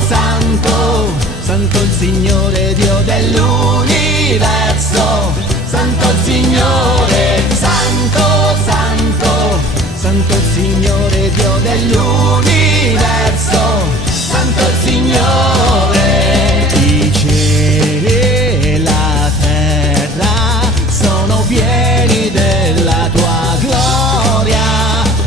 santo, santo il Signore Dio dell'universo, santo il Signore, santo, santo, santo il Signore Dio dell'universo, santo il Signore. I cieli e la terra sono pieni della tua gloria.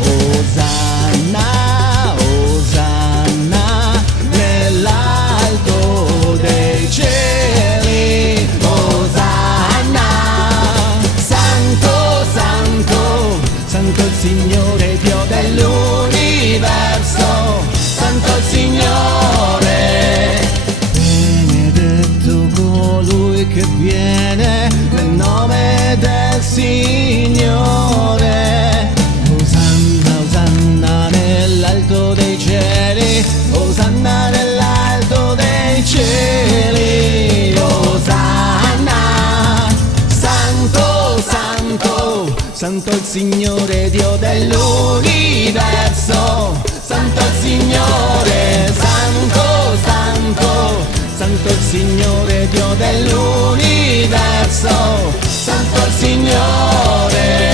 Osanna, Osanna nell'alto dei cieli. Osanna, santo, santo, santo il Signore Dio dell'universo, santo il Signore. Benedetto colui che viene nel nome del Signore. Osanna, Osanna nell'alto dei cieli, Osanna nell'alto dei cieli. Osanna, santo, santo, santo il Signore Dio dell'universo, santo il Signore, santo, santo, santo il Signore Dio dell'universo, santo il Signore.